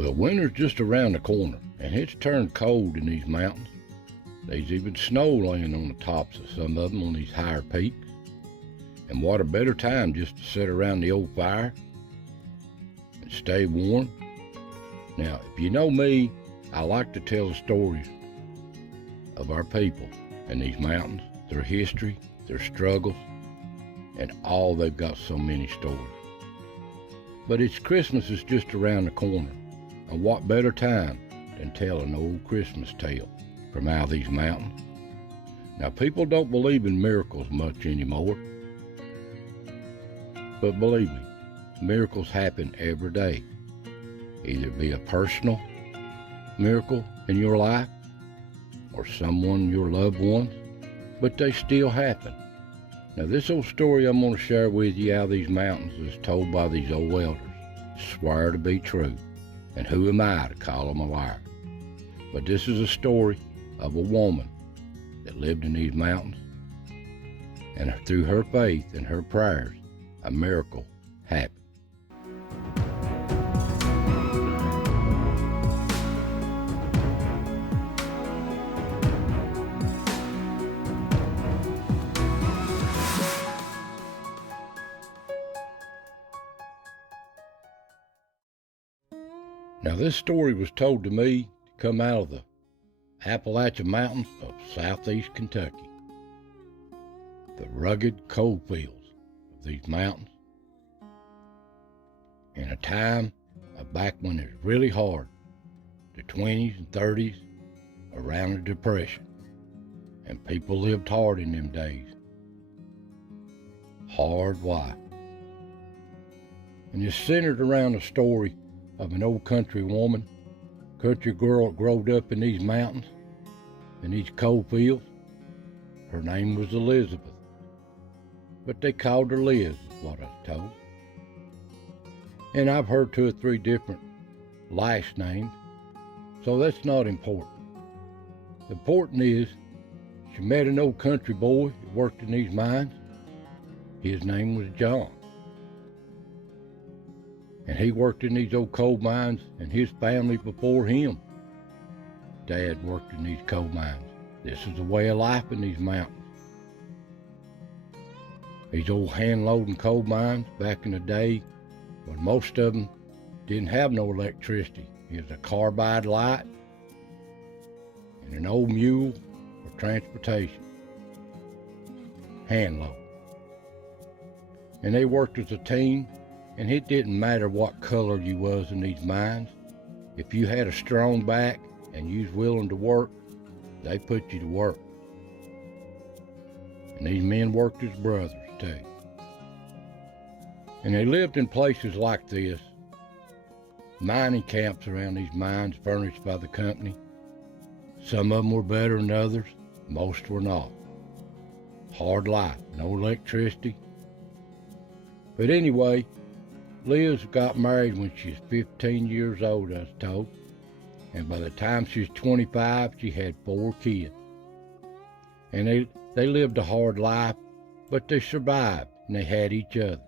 Well, winter's just around the corner, and it's turned cold in these mountains. There's even snow laying on the tops of some of them on these higher peaks. And what a better time just to sit around the old fire and stay warm. Now, if you know me, I like to tell the stories of our people in these mountains, their history, their struggles, and all they've got so many stories. But it's Christmas is just around the corner, and what better time than tell an old Christmas tale from out of these mountains. Now, people don't believe in miracles much anymore, but believe me, miracles happen every day. Either be a personal miracle in your life or someone, your loved ones, but they still happen. Now, this old story I'm going to share with you out of these mountains is told by these old elders. Swear to be true, and who am I to call them a liar? But this is a story of a woman that lived in these mountains, and through her faith and her prayers, a miracle happened. Now, this story was told to me to come out of the Appalachian Mountains of southeast Kentucky. The rugged coal fields of these mountains. In a time back when it was really hard, the 20s and 30s, around the Depression. And people lived hard in them days. Hard life. And it's centered around the story of an old country woman, country girl that growed up in these mountains, in these coal fields. Her name was Elizabeth, but they called her Liz, is what I was told. And I've heard 2 or 3 different last names, so that's not important. Important is, she met an old country boy that worked in these mines. His name was John. And he worked in these old coal mines, and his family before him. Dad worked in these coal mines. This is the way of life in these mountains. These old hand-loading coal mines back in the day, when most of them didn't have no electricity. It was a carbide light and an old mule for transportation. Hand-load. And they worked as a team. And it didn't matter what color you was in these mines. If you had a strong back and you was willing to work, they put you to work. And these men worked as brothers too. And they lived in places like this, mining camps around these mines furnished by the company. Some of them were better than others, most were not. Hard life, no electricity. But anyway, Liz got married when she was 15 years old, I was told. And by the time she was 25, she had 4 kids. And they lived a hard life, but they survived, and they had each other.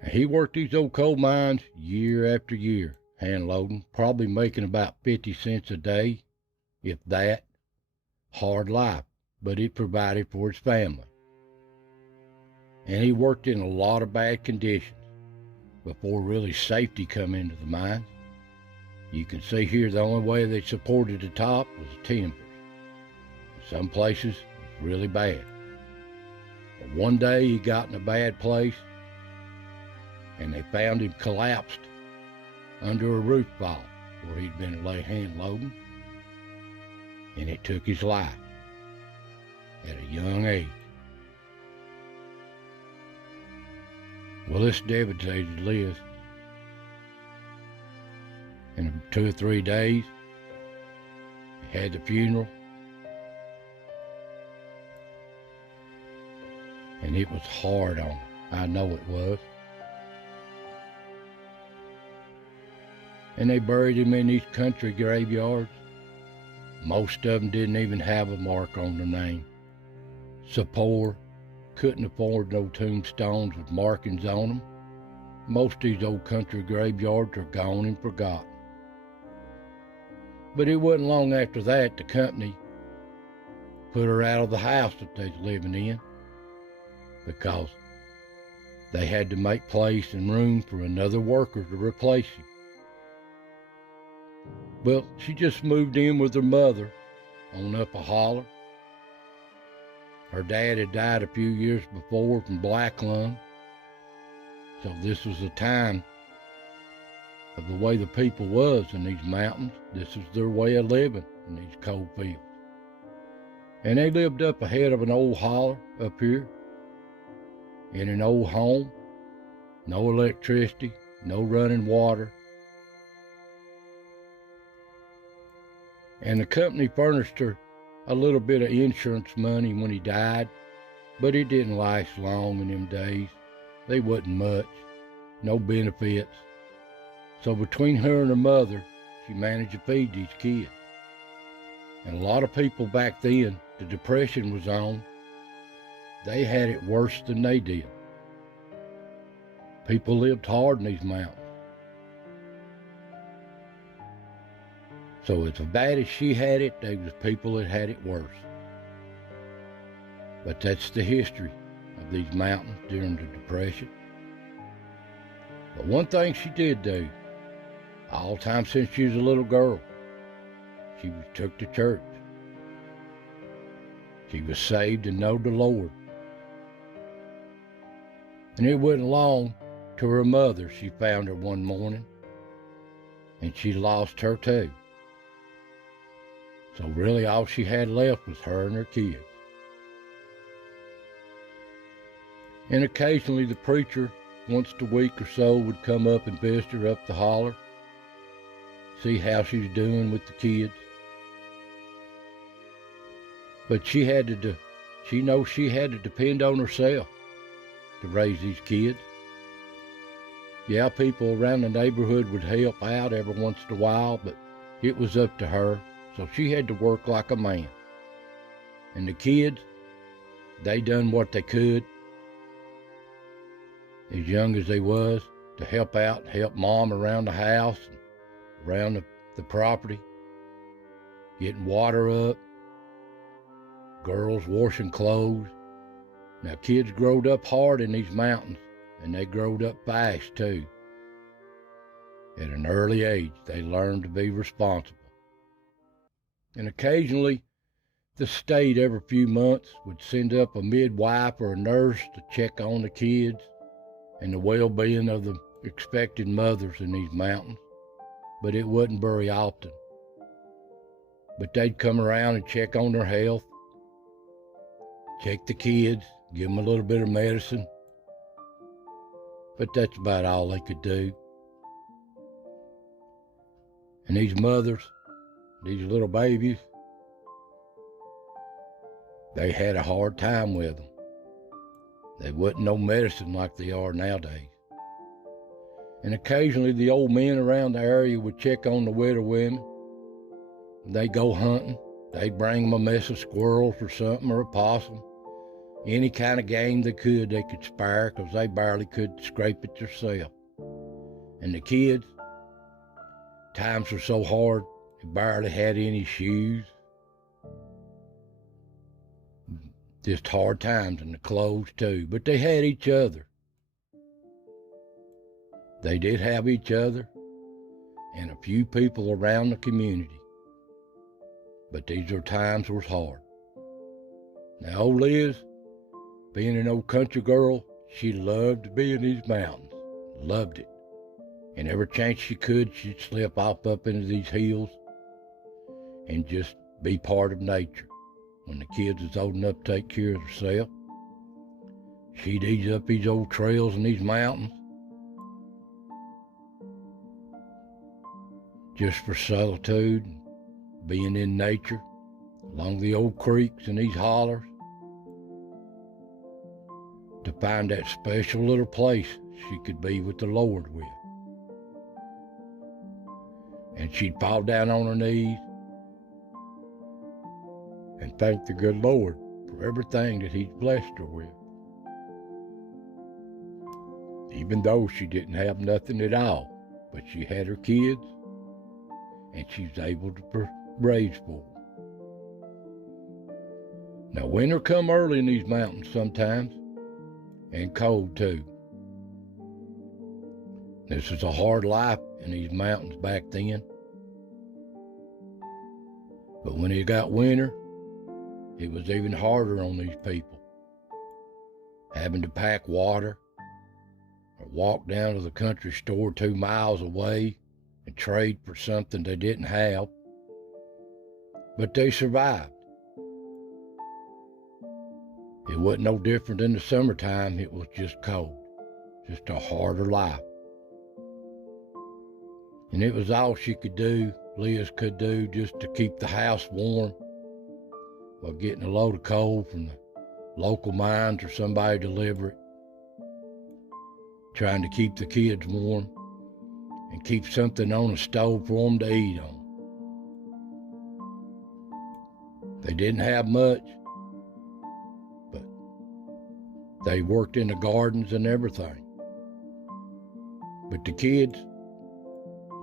And he worked these old coal mines year after year, hand loading, probably making about 50 cents a day, if that. Hard life, but it provided for his family. And he worked in a lot of bad conditions before really safety come into the mines. You can see here the only way they supported the top was timbers. In some places, it was really bad. But one day he got in a bad place and they found him collapsed under a roof pile where he'd been hand loading, and it took his life at a young age. Well, this devastated Liz. In 2 or 3 days, he had the funeral. And it was hard on her. I know it was. And they buried him in these country graveyards. Most of them didn't even have a mark on their name. So poor, couldn't afford no tombstones with markings on them. Most of these old country graveyards are gone and forgotten. But it wasn't long after that the company put her out of the house that they was living in because they had to make place and room for another worker to replace him. Well, she just moved in with her mother on up a holler. Her dad had died a few years before from black lung. So this was a time of the way the people was in these mountains. This was their way of living in these cold fields. And they lived up ahead of an old holler up here in an old home. No electricity, no running water. And the company furnished her a little bit of insurance money when he died, but it didn't last long in them days. They wasn't much, no benefits. So between her and her mother, she managed to feed these kids. And a lot of people back then, the Depression was on, they had it worse than they did. People lived hard in these mountains. So as bad as she had it, there was people that had it worse. But that's the history of these mountains during the Depression. But one thing she did do, all the time since she was a little girl, she was took to church. She was saved and knowed the Lord. And it wasn't long to her mother, she found her one morning, and she lost her too. So really all she had left was her and her kids. And occasionally the preacher, once a week or so, would come up and visit her up the holler, see how she's doing with the kids. But she had to depend on herself to raise these kids. Yeah, people around the neighborhood would help out every once in a while, but it was up to her. So she had to work like a man. And the kids, they done what they could, as young as they was, to help out, help mom around the house, and around the property, getting water up, girls washing clothes. Now kids growed up hard in these mountains, and they growed up fast too. At an early age, they learned to be responsible. And occasionally, the state every few months would send up a midwife or a nurse to check on the kids and the well-being of the expected mothers in these mountains, but it wasn't very often. But they'd come around and check on their health, check the kids, give them a little bit of medicine, but that's about all they could do. And these mothers, these little babies, they had a hard time with them. They wasn't no medicine like they are nowadays. And occasionally the old men around the area would check on the widow women. They'd go hunting. They'd bring them a mess of squirrels or something, or a possum. Any kind of game they could spare, because they barely could scrape it themselves. And the kids, times were so hard, they barely had any shoes. Just hard times, and the clothes too. But they had each other. They did have each other and a few people around the community. But these are times was hard. Now old Liz, being an old country girl, she loved to be in these mountains. Loved it. And every chance she could, she'd slip off up into these hills and just be part of nature. When the kids was old enough to take care of herself, she'd ease up these old trails in these mountains just for solitude, being in nature, along the old creeks and these hollers, to find that special little place she could be with the Lord with. And she'd fall down on her knees and thank the good Lord for everything that He's blessed her with. even though she didn't have nothing at all. But she had her kids, and she was able to raise for them. Now, winter come early in these mountains sometimes, and cold too. This was a hard life in these mountains back then. But when it got winter, it was even harder on these people. Having to pack water or walk down to the country store 2 miles away and trade for something they didn't have. But they survived. It wasn't no different in the summertime. It was just cold, just a harder life. And it was all she could do, Liz could do, just to keep the house warm by getting a load of coal from the local mines or somebody deliver it, trying to keep the kids warm and keep something on the stove for them to eat on. They didn't have much, but they worked in the gardens and everything. But the kids,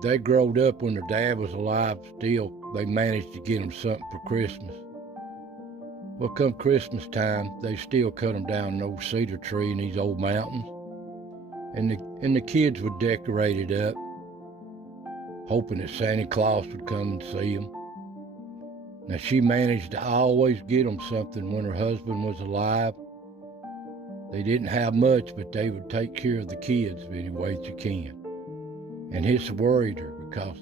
they growed up when their dad was alive. Still, they managed to get them something for Christmas. Well, come Christmas time, they still cut them down an old cedar tree in these old mountains. And the kids would decorate it up, hoping that Santa Claus would come and see them. Now, she managed to always get them something when her husband was alive. They didn't have much, but they would take care of the kids any way she can. And this worried her because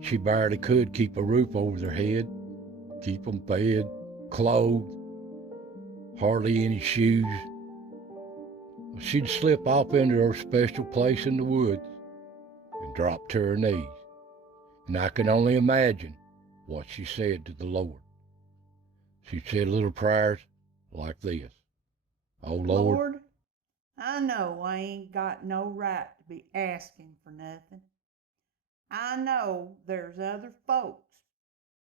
she barely could keep a roof over their head, keep them fed, clothed, hardly any shoes. She'd slip off into her special place in the woods and drop to her knees. And I can only imagine what she said to the Lord. She said little prayers like this. Oh, Lord, I know I ain't got no right to be asking for nothing. I know there's other folks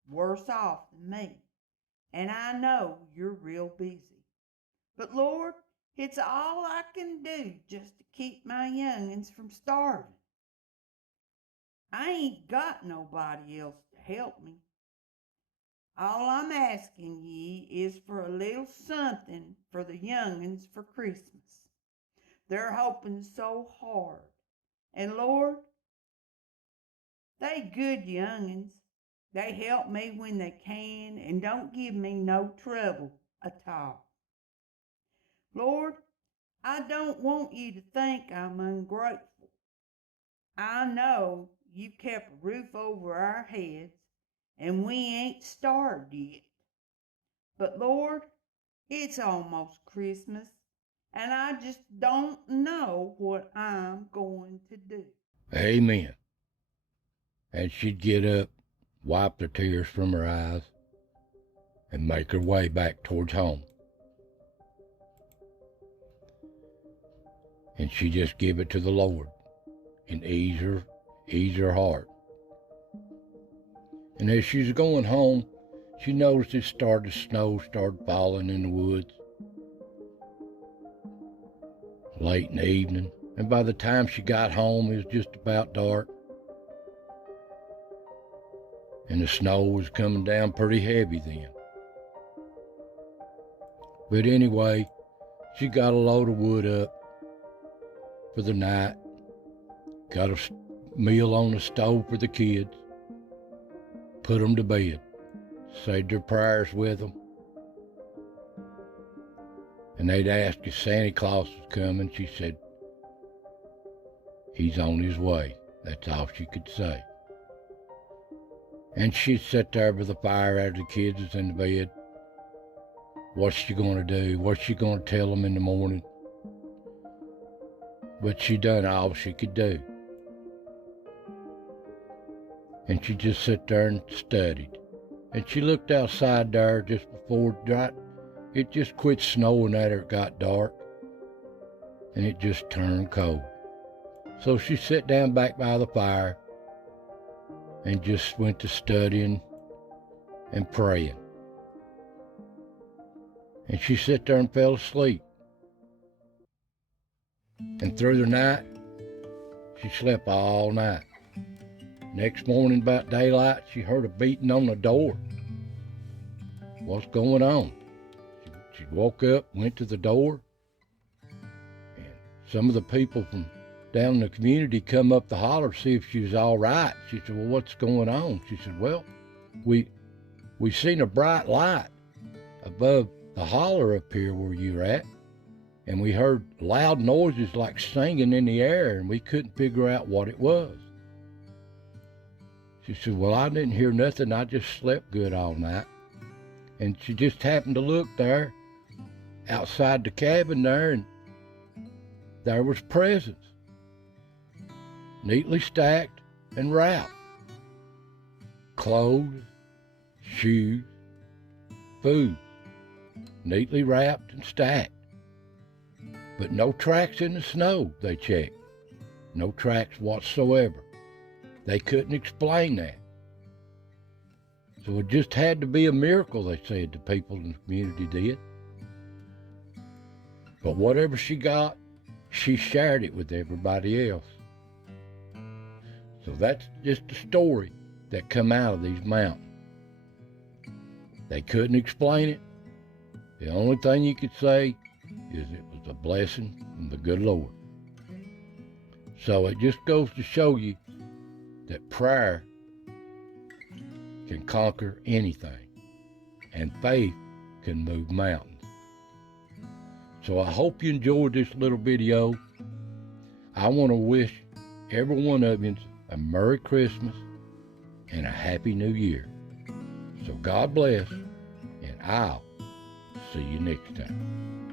worse off than me, and I know you're real busy. But Lord, it's all I can do just to keep my young'uns from starving. I ain't got nobody else to help me. All I'm asking ye is for a little something for the young'uns for Christmas. They're hoping so hard. And Lord, they good young'uns. They help me when they can and don't give me no trouble at all. Lord, I don't want you to think I'm ungrateful. I know you kept a roof over our heads and we ain't starved yet. But Lord, it's almost Christmas and I just don't know what I'm going to do. Amen. And she'd get up, wipe the tears from her eyes, and make her way back towards home. And she just give it to the Lord and ease her heart. And as she was going home, she noticed it started to snow, started falling in the woods late in the evening. And by the time she got home, it was just about dark. And the snow was coming down pretty heavy then. But anyway, she got a load of wood up for the night, got a meal on the stove for the kids, put them to bed, said their prayers with them. And they'd ask if Santa Claus was coming. She said, he's on his way. That's all she could say. And she'd sit there by the fire after the kids was in the bed. What's she going to do? What's she going to tell them in the morning? But she done all she could do. And she just sat there and studied. And she looked outside there just before it just quit snowing at her. It got dark. And it just turned cold. So she sat down back by the fire and just went to studying and praying. And she sat there and fell asleep. And through the night, she slept all night. Next morning about daylight, she heard a beating on the door. What's going on? She woke up, went to the door, and some of the people from down in the community come up to holler to see if she was all right. She said, well, what's going on? She said, well, we seen a bright light above the holler up here where you're at, and we heard loud noises like singing in the air, and we couldn't figure out what it was. She said, well, I didn't hear nothing. I just slept good all night. And she just happened to look there outside the cabin there, and there was presents, neatly stacked and wrapped. Clothes, shoes, food, neatly wrapped and stacked. But no tracks in the snow, they checked. No tracks whatsoever. They couldn't explain that. So it just had to be a miracle, they said, the people in the community did. But whatever she got, she shared it with everybody else. So that's just a story that come out of these mountains. They couldn't explain it. The only thing you could say is it was a blessing from the good Lord. So it just goes to show you that prayer can conquer anything, and faith can move mountains. So I hope you enjoyed this little video. I want to wish every one of you a Merry Christmas and a Happy New Year. So God bless, and I'll see you next time.